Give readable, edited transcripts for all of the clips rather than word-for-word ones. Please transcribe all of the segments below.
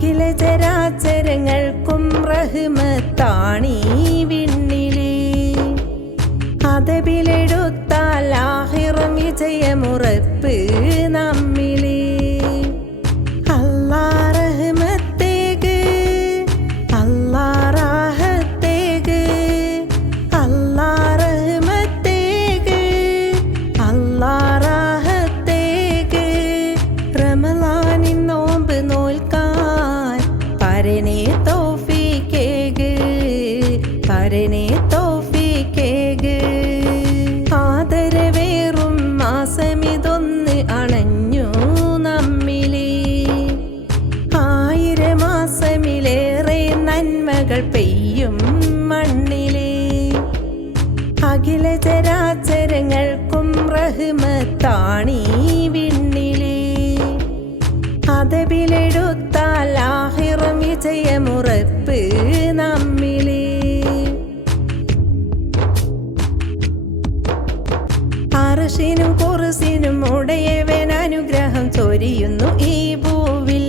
അഖില ചരാചരങ്ങൾക്കും റഹ്മത്താണീ വിണ്ണിലേ. അതബിലെടുത്താൽ ആഖിറം വിജയമുറപ്പ് നമ്മിലേ. അല്ലാ റഹ്മത്തേക്ക്, അല്ലാ റാഹത്തേക്ക്, അല്ലാ റഹ്മത്തേക്ക്, അല്ലാ റാഹത്തേക്ക്. റമളാനിൻ നോമ്പ് നോൽക്കാൻ പരനെ തൗഫീഖേക്, പരനെ തൗഫീഖേക്. ആദരവേറും മാസമിതൊന്ന് അണഞ്ഞു നമ്മിലേ. 1000 മാസമിലേറെ നന്മകൾ പെയ്യും മണ്ണിലേ. അഖില ചരാചരങ്ങൾക്കും റഹ്മത്താണീ വിണ്ണിലേ. അതബിലെടുത്താൽ ആഖിറം വിജയമുറപ്പ് നമ്മിലേ. അർശിനും കുർസിനും ഉടയവൻ അനുഗ്രഹം ചൊരിയുന്നു ഈ ഭൂവിൽ.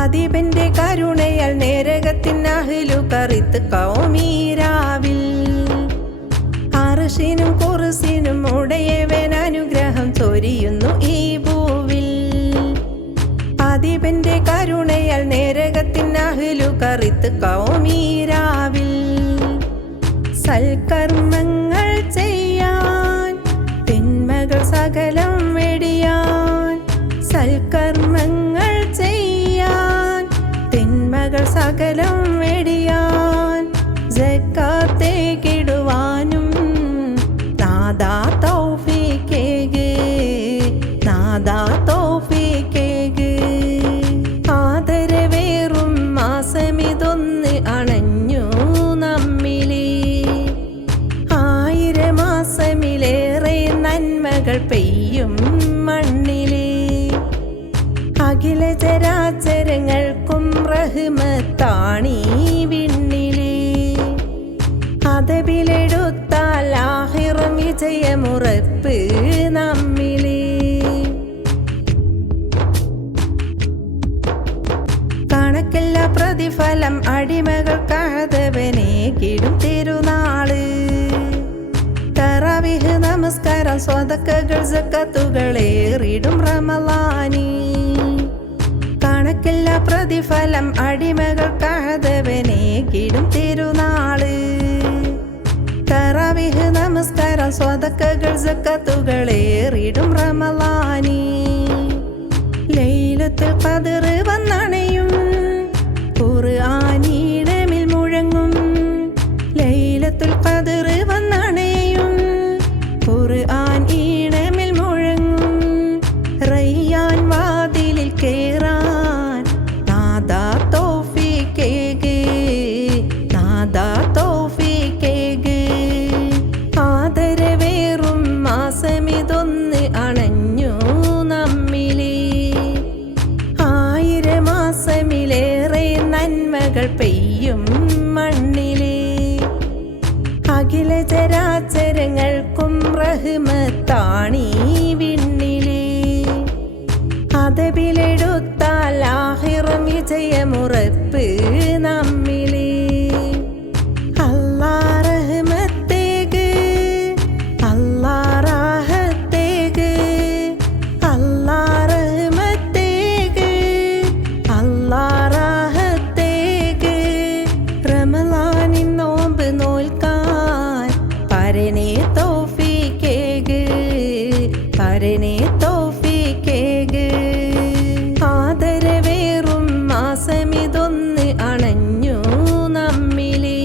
അദീബന്റെ കരുണയാൽ നേരകത്തിൻ അഹ്ലു കറിത്ത് കൗമീരാവിൽ. അർശിനും കുർസിനും ഉടയവൻ അനുഗ്രഹം ചൊരിയുന്നു ഈ ഭൂവിൽ. അദീബന്റെ കരുണയാൽ നേരകത്തിൻ അഹ്ലു കറിത്ത് കൗമീരാവിൽ. സൽക്കർമ്മങ്ങൾ ചെയ്യാൻ തിന്മകൾ സകലം വെടിയാൻ. സൽക്കർമ്മങ്ങൾ ചെയ്യാൻ തിന്മകൾ സകലം വെടിയാൻ. സക്കാത്തേക്കിടുവാനും നാദാ തൗഫീഖേക്, നാദാ തൗഫീഖേക്. ആദരവേറും മാസമിതൊന്ന് അണഞ്ഞു നമ്മിലേ. 1000 മാസമിലേറെ നന്മകൾ പെയ്യും മണ്ണിലേ. അഖില ചരാചരങ്ങൾക്കും റഹ്മത്താണീ വിണ്ണിലേ. അതബിലെടുത്താൽ ആഖിറം വിജയമുറപ്പ് നമ്മിലേ. കണക്കല്ല പ്രതിഫലം അടിമകൾക്കതവനേകിടും തിരുനാള്. തറാവീഹ് നമസ്കാരം സ്വതക്കകൾ സക്കത്തുകളേറിടും റമളാനി. കണക്കല്ല പ്രതിഫലം അടിമകൾക്കതവനേകിടും തിരുനാള്. തറാവീഹ് നമസ്കാരം സ്വതക്കകൾ സക്കത്തുകളേറിടും റമളാനി. ലൈലത്തുൽ ഖദ്ർ വന്നണയും ഖുർആനീടമിൽ മുഴങ്ങും. ലൈലത്തുൽ ഖദ്ർ വന്നണയും ഖുർആൻ ഈടമിൽ മുഴങ്ങും. റയ്യാൻ വാതിലിൽ കേറാൻ നാദാ തൗഫീഖേക്, നാദാ തൗഫീഖേക്. ആദരവേറും മാസമിതൊന്ന് അണഞ്ഞു നമ്മിലേ. 1000 മാസമിലേറെ നന്മകൾ പെയ്യും മണ്ണിലേ. അഖില ചരാചരങ്ങൾക്കും റഹ്മത്താണീ വിണ്ണിലേ. അതബിലെടുത്താൽ ആഖിറം വിജയമുറപ്പ് നമ്മിലേ. അല്ലാ റഹ്മത്തേക്ക്, അല്ലാ റാഹത്തേക്ക്, അല്ലാ റഹ്മത്തേക്ക്, അല്ലാ റാഹത്തേക്ക്. റമളാനിൻ നോമ്പ് നോൽക്കാൻ പരനെ തൗഫീഖേക്, പരനെ തൗഫീഖേക്. ആദരവേറും മാസമിതൊന്ന് അണഞ്ഞു നമ്മിലേ.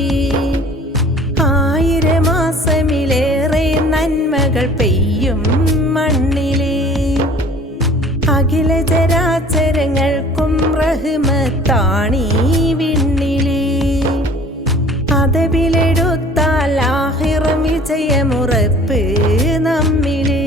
1000 മാസമിലേറെ നന്മകൾ പെയ്യും മണ്ണിലേ. അഖില ചരാചരങ്ങൾക്കും റഹ്മത്താണീ വിണ്ണിലേ. അതബിലെടുത്താൽ ആഖിറം വിജയമുറപ്പ് നമ്മിലേ.